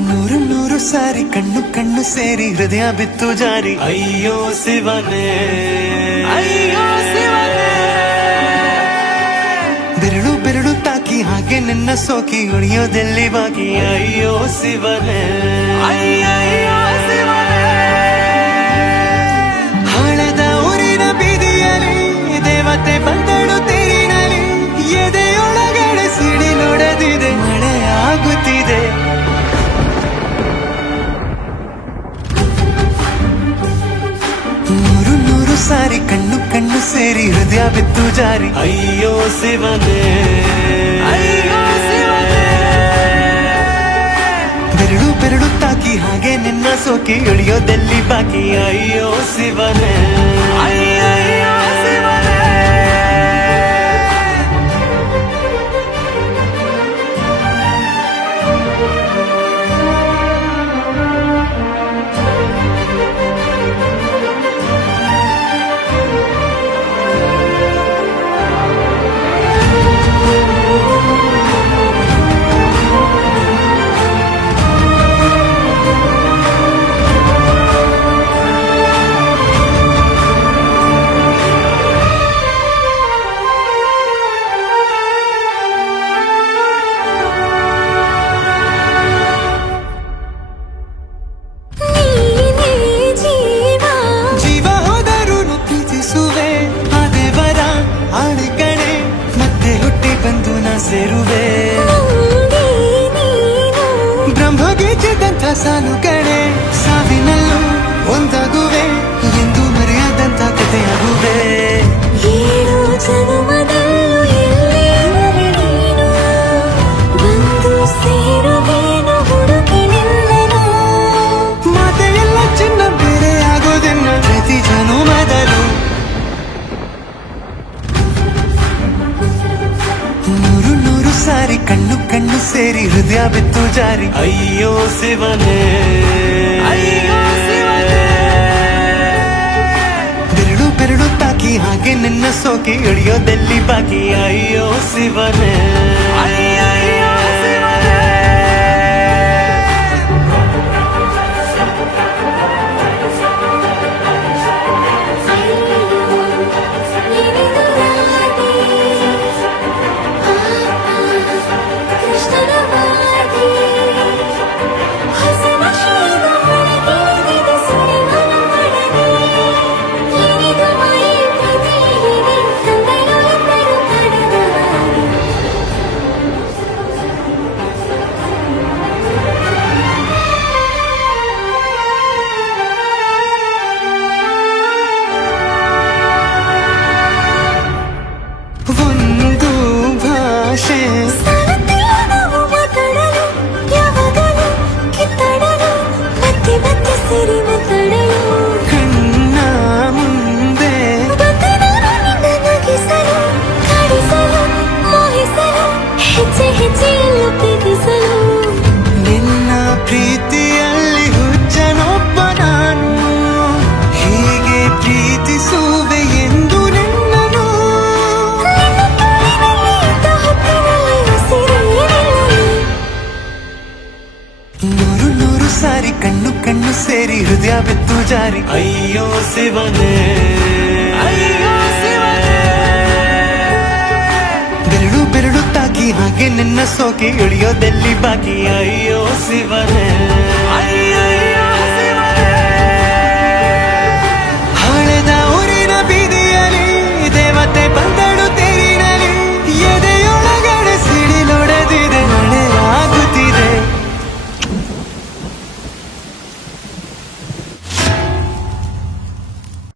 ನೂರು ನೂರು ಸಾರಿ ಕಣ್ಣು ಕಣ್ಣು ಸೇರಿ ಹೃದಯ ಬಿತ್ತು ಜಾರಿ ಅಯ್ಯೋ ಶಿವನೇ ಅಯ್ಯೋ ಶಿವನೇ ಬೆರಳು ಬೆರಳು ತಾಕಿ ಹಾಗೆ ನಿನ್ನ ಸೋಕಿ ಉಳಿಯೋದೆಲ್ಲಿ ಬಾಕಿ ಅಯ್ಯೋ ಶಿವನೇ ಅಯ್ಯಯ್ಯೋ ಶಿವನೇ ಹಳದ ಊರಿನ ಬೀದಿಯಲ್ಲಿ ದೇವತೆ ಬಂದಳು ತೇರಿನಲ್ಲಿ ಎದೆಯೊಳಗಡೆ ಸಿಡಿ ನೋಡದಿದೆ ಮಳೆ ಆಗುತ್ತಿದೆ ನೂರು ನೂರು ಸಾರಿ ಕಣ್ಣು ಕಣ್ಣು ಸೇರಿ ಹೃದಯ ಬಿತ್ತು ಜಾರಿ ಅಯ್ಯೋ ಶಿವನೇ ಅಯ್ಯೋ ಶಿವನೇ ಬೆರಳು ಬೆರಳು ತಾಕಿ ಹಾಗೆ ನಿನ್ನ ಸೋಕಿ ಇಳಿಯೋದೆಲ್ಲಿ ಬಾಕಿ ಅಯ್ಯೋ ಶಿವನೇ ಅಯ್ಯಯ್ಯೋ ಶಿವನೇ ಸೇರುವೆ ಬ್ರಹ್ಮಗೀಚಿದಂಥ ಸಾಲು ಕಡೆ ಸಾವಿನಲ್ಲೂ ಒಂದಾಗುವೆ ಎಂದು ಮರೆಯದಂಥ ಕಥೆಯಾಗುವೆ ಏಳು ಜನುಮದಲ್ಲೂ ಎಲ್ಲೇ ನೀನು ಬಂದು ಸೇರುವೇನು ಹುಡುಕಿನಿಲ್ಲನು ಮಾತೆಯೆಲ್ಲ ಚಿನ್ನ ಬೇರೆ ಆಗೋದೆನ್ನ ಪ್ರತಿ ಜನುಮದಲ್ಲೂ ನೂರು ನೂರು ಸಾರಿ ಕಣ್ಣು ಕಣ್ಣು ಸೇರಿ ಹೃದಯ ಬಿತ್ತು ಜಾರಿ ಅಯ್ಯೋ ಶಿವನೇ ಅಯ್ಯೋ ಶಿವನೇ ಬೆರಳು ಬೆರಳು ತಾಕಿ ಹಾಗೆ ನಿನ್ನ ಸೋಕಿ ಇಳಿಯೋದೆಲ್ಲಿ ಬಾಕಿ ಅಯ್ಯೋ ಶಿವನೇ ಅಯ್ಯಯ್ಯೋ ಶಿವನೇ ಒಂದು ಭಾಷೆ ಸಿರಿ ಮಾತಾಡಲು ಕಣ್ಣ ಮುಂದೆ ನಗಿಸಲು ಕಾಡಿಸಲು ಮೋಹಿಸಲು ಹೆಜ್ಜೆ ಹೆಜ್ಜೆಯಲ್ಲೂ ಪ್ರೀತಿಸಲು ನಿನ್ನ ಪ್ರೀತಿಯಲ್ಲಿ ಹುಚ್ಚನೊಬ್ಬ ನಾನು ಹೀಗೆ ಪ್ರೀತಿಸುವೆ ಎಂದು ನಿನ್ನನು ನೂರು ನೂರು ಸಾರಿ ಕಣ್ಣು ಕಣ್ಣು ಸೇರಿ ಹೃದಯ ಬಿತ್ತು ಜಾರಿ ಅಯ್ಯೋ ಶಿವನೇ ಅಯ್ಯೋ ಶಿವನೇ ಬೆರಳು ಬೆರಳು ತಾಕಿ ಹಾಗೆ ನಿನ್ನ ಸೋಕಿ ಇಳಿಯೋದೆಲ್ಲಿ ಬಾಕಿ ಅಯ್ಯೋ ಶಿವನೇ